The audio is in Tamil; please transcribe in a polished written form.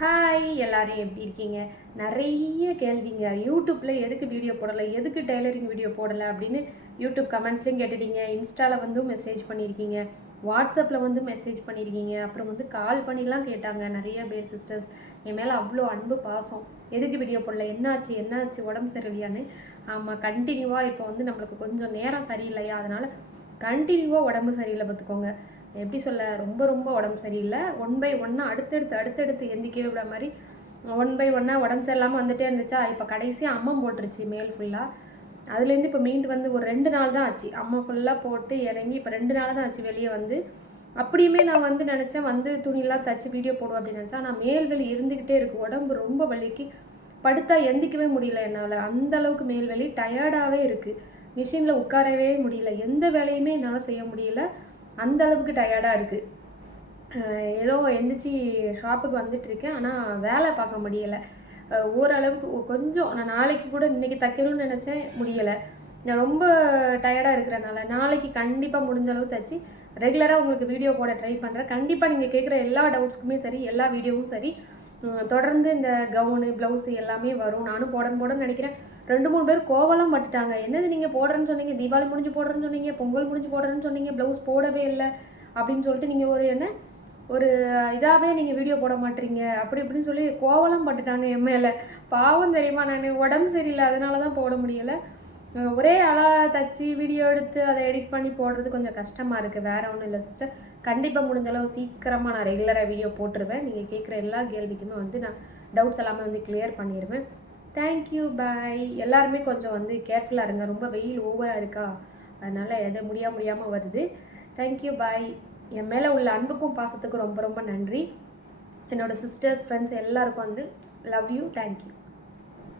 ஹாய் எல்லாரும் எப்படி இருக்கீங்க? நிறைய கேள்விங்க. யூடியூப்ல எதுக்கு வீடியோ போடலை, எதுக்கு டெய்லரிங் வீடியோ போடலை அப்படின்னு யூடியூப் கமெண்ட்ஸ்லையும் கேட்டுட்டீங்க. இன்ஸ்டாவில் வந்து மெசேஜ் பண்ணியிருக்கீங்க, வாட்ஸ்அப்பில் வந்து மெசேஜ் பண்ணியிருக்கீங்க, அப்புறம் வந்து கால் பண்ணிலாம் கேட்டாங்க நிறைய பேர் சிஸ்டர்ஸ். என் மேலே அவ்வளோ அன்பு பாசம். எதுக்கு வீடியோ போடல, என்னாச்சு என்னாச்சு, உடம்பு சரியில்லையான்னு. ஆமாம், கண்டினியூவாக இப்போ வந்து நம்மளுக்கு கொஞ்சம் நேரம் சரியில்லையா, அதனால் கண்டினியூவாக உடம்பு சரியில்லை பார்த்துக்கோங்க. எப்படி சொல்ல, ரொம்ப ரொம்ப உடம்பு சரியில்லை. ஒன் பை ஒன்னாக அடுத்தடுத்து எந்திக்கவே விட மாதிரி ஒன் பை ஒன்னாக உடம்பு சரியில்லாமல் வந்துட்டே இருந்துச்சா. இப்போ கடைசியாக அம்மம் போட்டுருச்சு மேல் ஃபுல்லாக. அதுலேருந்து இப்போ மீண்டு வந்து ஒரு 2 நாள் தான் ஆச்சு. அம்மா ஃபுல்லாக போட்டு இறங்கி இப்போ 2 நாள் தான் ஆச்சு வெளியே வந்து. அப்படியுமே நான் வந்து நினச்சேன் வந்து துணியெல்லாம் தச்சு வீடியோ போடுவோம் அப்படின்னு நினச்சேன். ஆனால் மேல் வலி இருந்துக்கிட்டே இருக்குது. உடம்பு ரொம்ப வலிக்கு படுத்தா எந்திக்கவே முடியல என்னால். அந்தளவுக்கு மேல் வலி, டயர்டாகவே இருக்குது. மிஷினில் உட்காரவே முடியல, எந்த வேலையுமே என்னால் செய்ய முடியல. அந்த அளவுக்கு டயர்டாக இருக்குது. ஏதோ எந்திரிச்சு ஷாப்புக்கு வந்துட்டுருக்கேன், ஆனால் வேலை பார்க்க முடியலை. ஓரளவுக்கு கொஞ்சம் நான் நாளைக்கு கூட இன்றைக்கி தைக்கணும்னு நினச்சேன், முடியலை. நான் ரொம்ப டயர்டாக இருக்கிறனால நாளைக்கு கண்டிப்பாக முடிஞ்ச அளவு தைச்சி ரெகுலராக உங்களுக்கு வீடியோ போட ட்ரை பண்ணுறேன். கண்டிப்பாக நீங்கள் கேட்குற எல்லா டவுட்ஸ்க்குமே சரி, எல்லா வீடியோவும் சரி, தொடர்ந்து இந்த கவுனு ப்ளவுஸு எல்லாமே வரும். நானும் போடணும்னு நினைக்கிறேன். 2-3 பேர் கோவலாம் பட்டுட்டாங்க. என்னது நீங்கள் போடுறேன்னு சொன்னீங்க, தீபாவளி முடிஞ்சு போடுறேன்னு சொன்னீங்க, பொங்கல் முடிஞ்சு போடுறேன்னு சொன்னீங்க, ப்ளவுஸ் போடவே இல்லை அப்படின்னு சொல்லிட்டு நீங்கள் ஒரு இதாகவே நீங்கள் வீடியோ போட மாட்டீங்க அப்படி இப்படின்னு சொல்லி கோவலாம் பட்டுட்டாங்க என் மேலே. பாவம் தெரியுமா, நான் உடம்பு சரியில்லை அதனால தான் போட முடியலை. ஒரே ஆளாக தச்சு வீடியோ எடுத்து அதை எடிட் பண்ணி போடுறது கொஞ்சம் கஷ்டமாக இருக்குது. வேறு ஒன்றும் இல்லை சிஸ்டர். கண்டிப்பாக முடிஞ்சளவு சீக்கிரமாக நான் ரெகுலராக வீடியோ போட்டுருவேன். நீங்கள் கேட்குற எல்லா கேள்விக்குமே வந்து நான் டவுட்ஸ் எல்லாமே வந்து கிளியர் பண்ணிடுவேன். தேங்க்யூ, பாய். எல்லாருமே கொஞ்சம் வந்து கேர்ஃபுல்லாக இருங்க. ரொம்ப வெயில் ஓவராக இருக்கா, அதனால் எது முடியாமல் வருது. தேங்க்யூ, பாய். என் மேலே உள்ள அன்புக்கும் பாசத்துக்கும் ரொம்ப ரொம்ப நன்றி. என்னோடய சிஸ்டர்ஸ், ஃப்ரெண்ட்ஸ் எல்லாருக்கும் வந்து லவ் யூ, தேங்க்யூ.